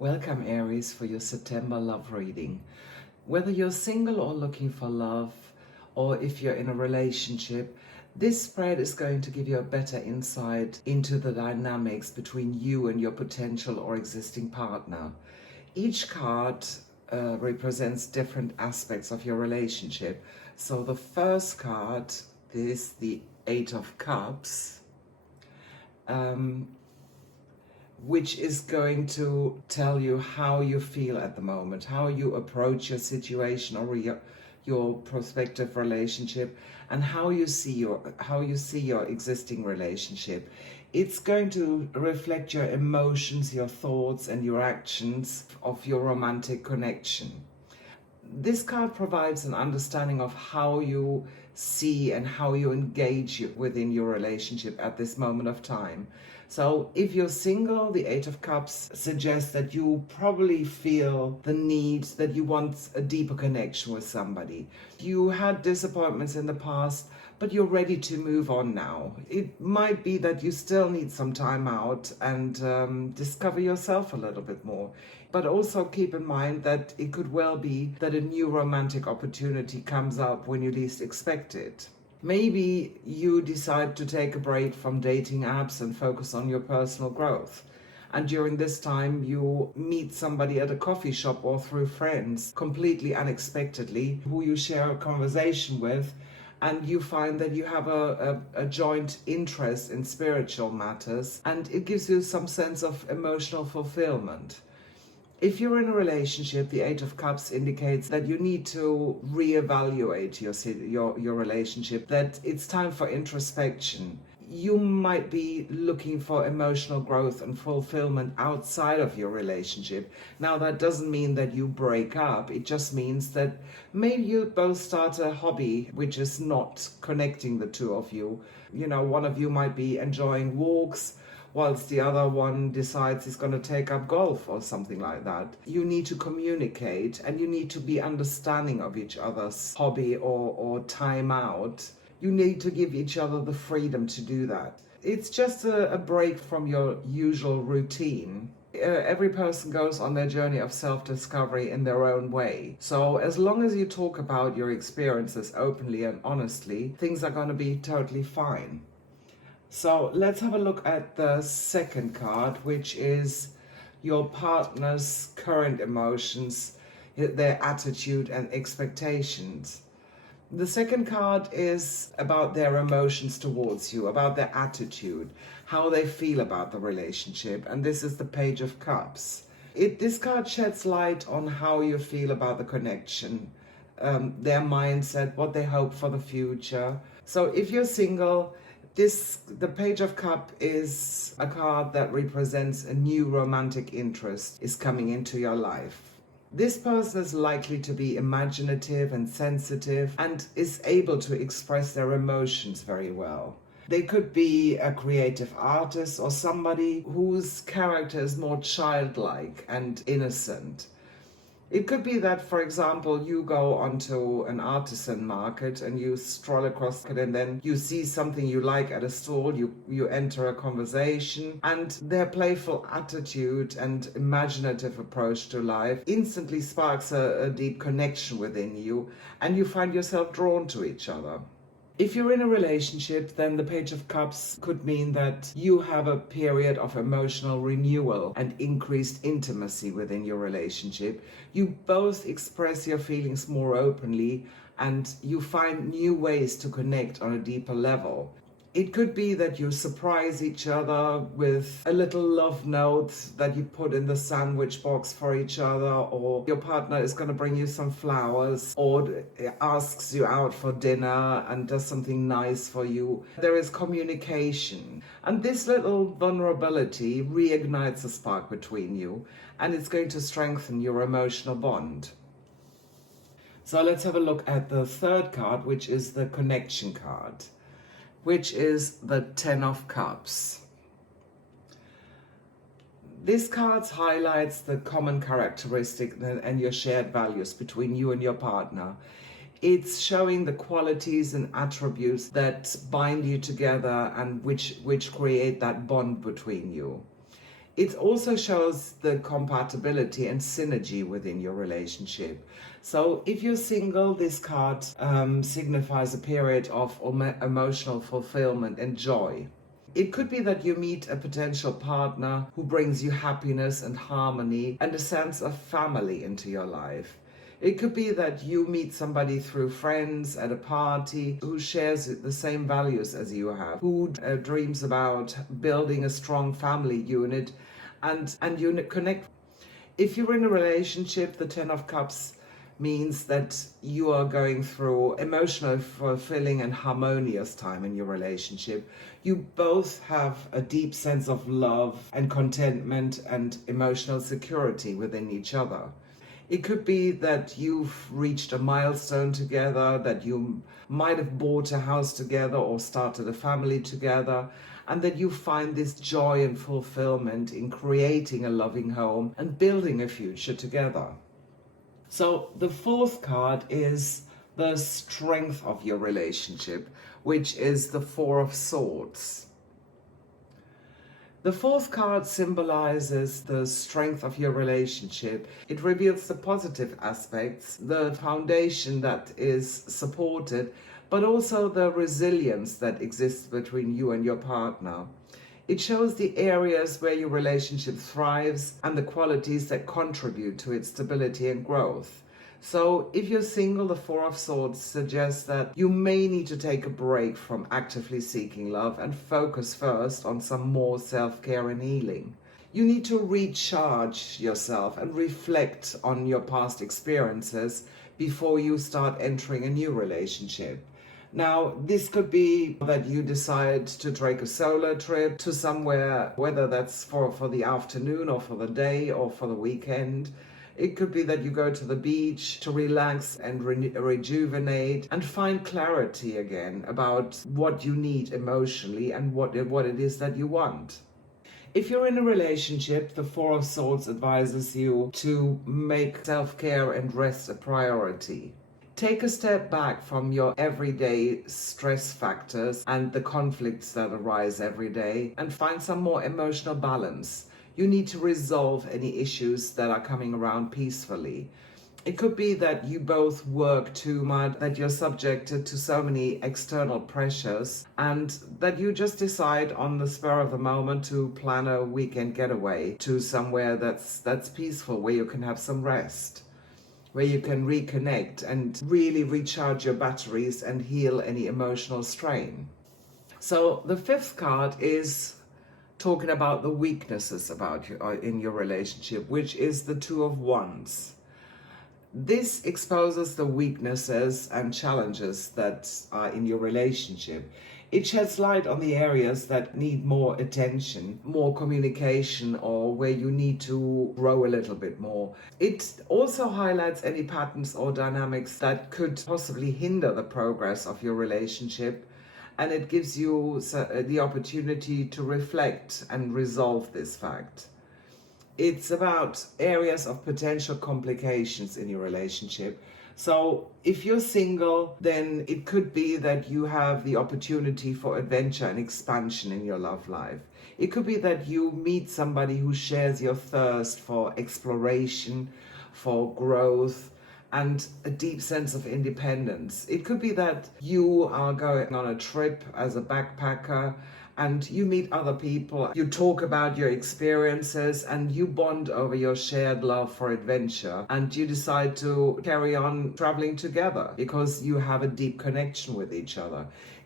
Welcome, Aries, for your September love reading. Whether you're single or looking for love, or if you're in a relationship, this spread is going to give you a better insight into the dynamics between you and your potential or existing partner. Each card represents different aspects of your relationship. So the first card is the Eight of Cups. Which is going to tell you how you feel at the moment, how you approach your situation or your prospective relationship, and how you see your existing relationship. It's going to reflect your emotions, your thoughts, and your actions of your romantic connection. This card provides an understanding of how you see and how you engage within your relationship at this moment of time. So if you're single, the Eight of Cups suggests that you probably feel the need that you want a deeper connection with somebody. You had disappointments in the past, but you're ready to move on now. It might be that you still need some time out and discover yourself a little bit more. But also keep in mind that it could well be that a new romantic opportunity comes up when you least expect it. Maybe you decide to take a break from dating apps and focus on your personal growth. And during this time, you meet somebody at a coffee shop or through friends, completely unexpectedly, who you share a conversation with, and you find that you have a joint interest in spiritual matters, and it gives you some sense of emotional fulfillment. If you're in a relationship, the Eight of Cups indicates that you need to reevaluate your relationship, that it's time for introspection. You might be looking for emotional growth and fulfillment outside of your relationship. Now, that doesn't mean that you break up. It just means that maybe you both start a hobby which is not connecting the two of you. You know, one of you might be enjoying walks, whilst the other one decides he's going to take up golf or something like that. You need to communicate and you need to be understanding of each other's hobby or time out. You need to give each other the freedom to do that. It's just a break from your usual routine. Every person goes on their journey of self-discovery in their own way. So as long as you talk about your experiences openly and honestly, things are going to be totally fine. So let's have a look at the second card, which is your partner's current emotions, their attitude and expectations. The second card is about their emotions towards you, about their attitude, how they feel about the relationship. And this is the Page of Cups. This card sheds light on how you feel about the connection, their mindset, what they hope for the future. So if you're single, the Page of Cups is a card that represents a new romantic interest is coming into your life. This person is likely to be imaginative and sensitive and is able to express their emotions very well. They could be a creative artist or somebody whose character is more childlike and innocent. It could be that, for example, you go onto an artisan market and you stroll across it and then you see something you like at a stall, you enter a conversation, and their playful attitude and imaginative approach to life instantly sparks a deep connection within you, and you find yourself drawn to each other. If you're in a relationship, then the Page of Cups could mean that you have a period of emotional renewal and increased intimacy within your relationship. You both express your feelings more openly and you find new ways to connect on a deeper level. It could be that you surprise each other with a little love note that you put in the sandwich box for each other, or your partner is going to bring you some flowers or asks you out for dinner and does something nice for you. There is communication, and this little vulnerability reignites a spark between you, and it's going to strengthen your emotional bond. So let's have a look at the third card, which is the connection card, which is the Ten of Cups. This card highlights the common characteristic and your shared values between you and your partner. It's showing the qualities and attributes that bind you together and which create that bond between you. It also shows the compatibility and synergy within your relationship. So if you're single, this card signifies a period of emotional fulfillment and joy. It could be that you meet a potential partner who brings you happiness and harmony and a sense of family into your life. It could be that you meet somebody through friends at a party who shares the same values as you have, who dreams about building a strong family unit, and you connect. If you're in a relationship, the Ten of Cups means that you are going through emotional fulfilling and harmonious time in your relationship. You both have a deep sense of love and contentment and emotional security within each other. It could be that you've reached a milestone together, that you might have bought a house together or started a family together, and that you find this joy and fulfillment in creating a loving home and building a future together. So the fourth card is the strength of your relationship, which is the Four of Swords. The fourth card symbolizes the strength of your relationship. It reveals the positive aspects, the foundation that is supported, but also the resilience that exists between you and your partner. It shows the areas where your relationship thrives and the qualities that contribute to its stability and growth. So if you're single, the Four of Swords suggests that you may need to take a break from actively seeking love and focus first on some more self-care and healing. You need to recharge yourself and reflect on your past experiences before you start entering a new relationship. Now, this could be that you decide to take a solo trip to somewhere, whether that's for the afternoon or for the day or for the weekend. It could be that you go to the beach to relax and rejuvenate and find clarity again about what you need emotionally and what it is that you want. If you're in a relationship, the Four of Swords advises you to make self-care and rest a priority. Take a step back from your everyday stress factors and the conflicts that arise every day and find some more emotional balance. You need to resolve any issues that are coming around peacefully. It could be that you both work too much, that you're subjected to so many external pressures, and that you just decide on the spur of the moment to plan a weekend getaway to somewhere that's peaceful, where you can have some rest, where you can reconnect and really recharge your batteries and heal any emotional strain. So the fifth card is talking about the weaknesses in your relationship, which is the Two of Wands. This exposes the weaknesses and challenges that are in your relationship. It sheds light on the areas that need more attention, more communication, or where you need to grow a little bit more. It also highlights any patterns or dynamics that could possibly hinder the progress of your relationship, and it gives you the opportunity to reflect and resolve this fact. It's about areas of potential complications in your relationship. So if you're single, then it could be that you have the opportunity for adventure and expansion in your love life. It could be that you meet somebody who shares your thirst for exploration, for growth, and a deep sense of independence. It could be that you are going on a trip as a backpacker and you meet other people, you talk about your experiences and you bond over your shared love for adventure, and you decide to carry on traveling together because you have a deep connection with each other.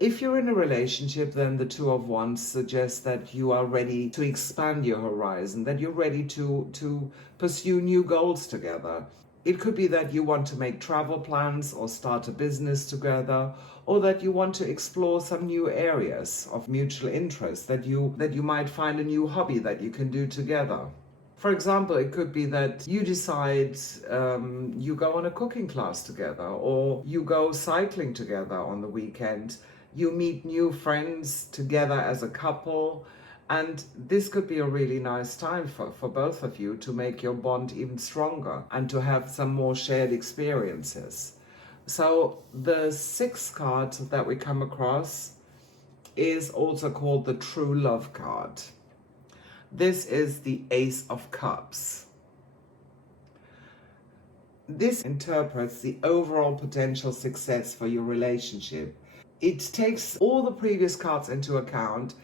If you're in a relationship, then the Two of Wands suggests that you are ready to expand your horizon, that you're ready to pursue new goals together. It could be that you want to make travel plans or start a business together, or that you want to explore some new areas of mutual interest, that you might find a new hobby that you can do together. For example, it could be that you decide you go on a cooking class together, or you go cycling together on the weekend. You meet new friends together as a couple. And this could be a really nice time for both of you to make your bond even stronger and to have some more shared experiences. So the sixth card that we come across is also called the True Love card. This is the Ace of Cups. This interprets the overall potential success for your relationship. It takes all the previous cards into account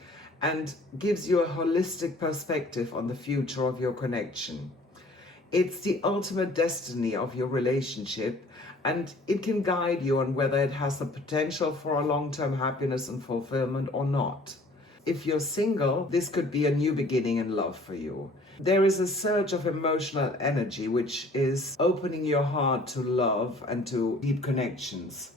and gives you a holistic perspective on the future of your connection. It's the ultimate destiny of your relationship, and it can guide you on whether it has the potential for a long-term happiness and fulfillment or not. If you're single, this could be a new beginning in love for you. There is a surge of emotional energy which is opening your heart to love and to deep connections.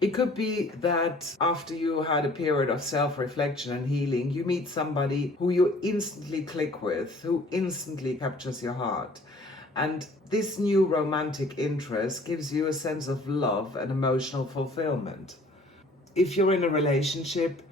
It could be that after you had a period of self-reflection and healing, you meet somebody who you instantly click with, who instantly captures your heart. And this new romantic interest gives you a sense of love and emotional fulfillment. If you're in a relationship,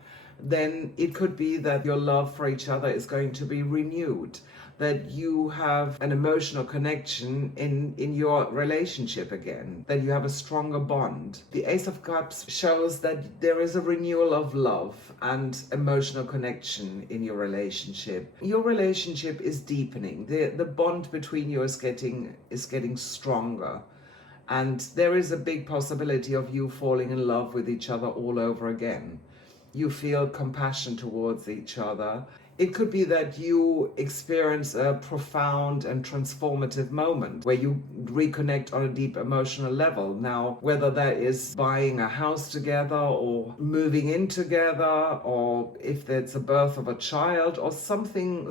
then it could be that your love for each other is going to be renewed, that you have an emotional connection in your relationship again, that you have a stronger bond. The Ace of Cups shows that there is a renewal of love and emotional connection in your relationship. Your relationship is deepening. The bond between you is getting stronger. And there is a big possibility of you falling in love with each other all over again. You feel compassion towards each other. It could be that you experience a profound and transformative moment where you reconnect on a deep emotional level. Now, whether that is buying a house together or moving in together, or if it's a birth of a child or something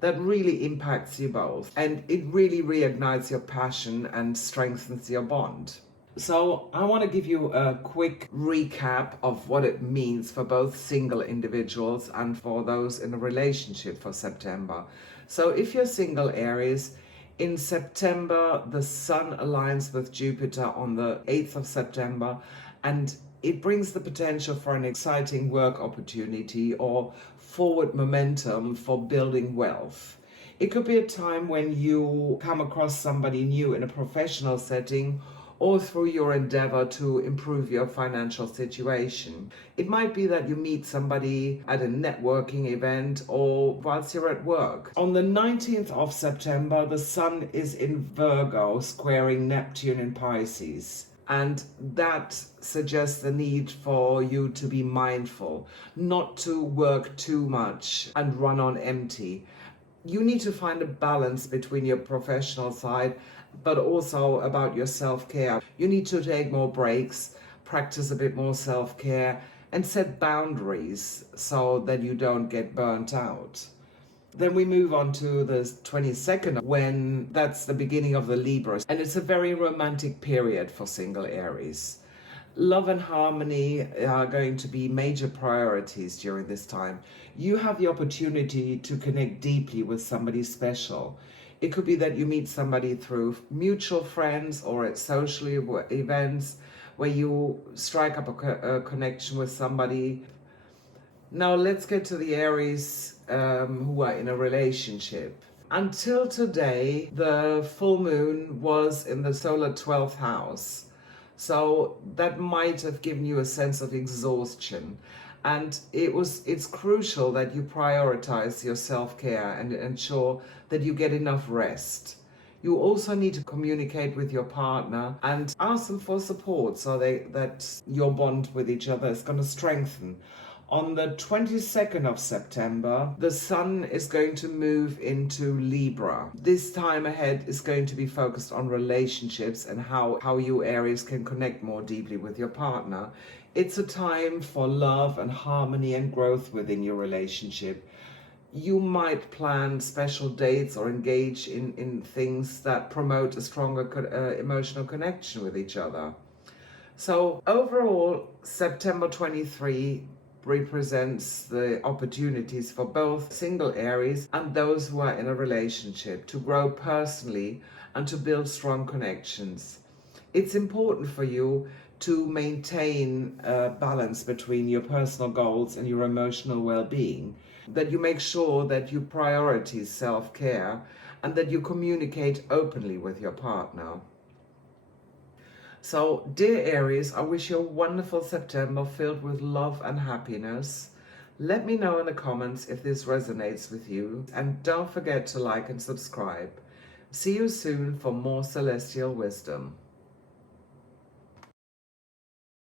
that really impacts you both. And it really reignites your passion and strengthens your bond. So I want to give you a quick recap of what it means for both single individuals and for those in a relationship for September. So if you're single, Aries, in September, the Sun aligns with Jupiter on the 8th of September, and it brings the potential for an exciting work opportunity or forward momentum for building wealth. It could be a time when you come across somebody new in a professional setting or through your endeavor to improve your financial situation. It might be that you meet somebody at a networking event or whilst you're at work. On the 19th of September, the Sun is in Virgo, squaring Neptune in Pisces. And that suggests the need for you to be mindful, not to work too much and run on empty. You need to find a balance between your professional side but also about your self-care. You need to take more breaks, practice a bit more self-care, and set boundaries so that you don't get burnt out. Then we move on to the 22nd, when that's the beginning of the Libra, and it's a very romantic period for single Aries. Love and harmony are going to be major priorities during this time. You have the opportunity to connect deeply with somebody special. It could be that you meet somebody through mutual friends or at social events where you strike up a connection with somebody. Now let's get to the Aries who are in a relationship. Until today, the full moon was in the solar 12th house. So that might have given you a sense of exhaustion. And it's crucial that you prioritize your self-care and ensure that you get enough rest. You also need to communicate with your partner and ask them for support so that your bond with each other is going to strengthen. On the 22nd of September, the Sun is going to move into Libra. This time ahead is going to be focused on relationships and how you Aries can connect more deeply with your partner. It's a time for love and harmony and growth within your relationship. You might plan special dates or engage in things that promote a stronger emotional connection with each other. So overall, September 23 represents the opportunities for both single Aries and those who are in a relationship to grow personally and to build strong connections. It's important for you to maintain a balance between your personal goals and your emotional well-being, that you make sure that you prioritize self-care and that you communicate openly with your partner. So, dear Aries, I wish you a wonderful September filled with love and happiness. Let me know in the comments if this resonates with you, and don't forget to like and subscribe. See you soon for more celestial wisdom.